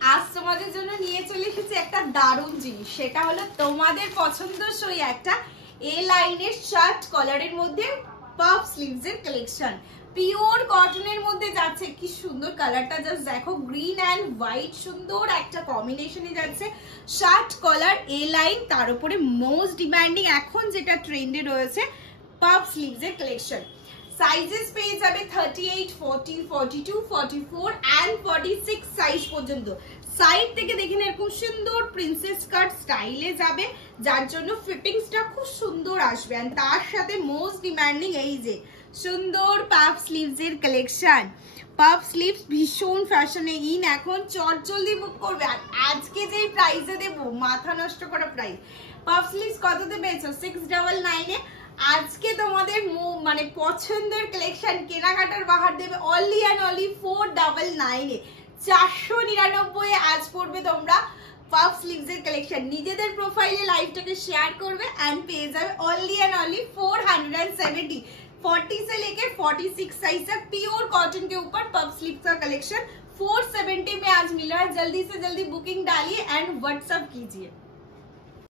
আজ তোমাদের জন্য নিয়ে চলে এসেছি একটা দারুণ জিনিস, সেটা হলো তোমাদের পছন্দসই একটা এ লাইনের শার্ট কলারের মধ্যে পাফ স্লিভস এর কালেকশন। পিওর কটনের মধ্যে যাচ্ছে, কি সুন্দর কালারটা, জাস্ট দেখো, গ্রিন অ্যান্ড হোয়াইট সুন্দর একটা কম্বিনেশনে যাচ্ছে। শার্ট কলার এ লাইন, তার উপরে মোস্ট ডিমান্ডিং এখন যেটা ট্রেন্ডে রয়েছে পাফ স্লিভস এর কালেকশন। সাইজেস পেয়ে যাবে 38, 40, 42, 44 এন্ড 46 সাইজ পর্যন্ত। সাইড থেকে দেখেন এরকম সুন্দর প্রিন্সেস কাট স্টাইলে যাবে, যার জন্য ফিটিংসটা খুব সুন্দর আসবে। আর তার সাথে মোস্ট ডিমান্ডিং এই যে সুন্দর পাফ স্লিভস এর কালেকশন। পাফ স্লিভস ভীষণ ফ্যাশনে ইন এখন, চটজলদি বুক করবে। আর আজকে যে প্রাইসে দেবো, মাথা নষ্ট করা প্রাইস। পাফ স্লিভস কততে পেয়েছো? 699 এ। আজকে তোমাদের মানে পছন্দের কালেকশন কেনাকাটার বাহার দেবে অনলি অ্যান্ড অনলি 499 এ। 499 এ আজ পড়বে তোমরা পাফ স্লিভস এর কালেকশন। নিজেদের প্রোফাইলে লাইভটাকে শেয়ার করবে এন্ড পেয়ে যাবে অনলি অ্যান্ড অনলি 470। 40 से लेके 46 साइज तक प्योर कॉटन के ऊपर पफ स्लीव्स का कलेक्शन 470 में आज मिल रहा है। जल्दी से जल्दी बुकिंग डालिए एंड व्हाट्सएप कीजिए।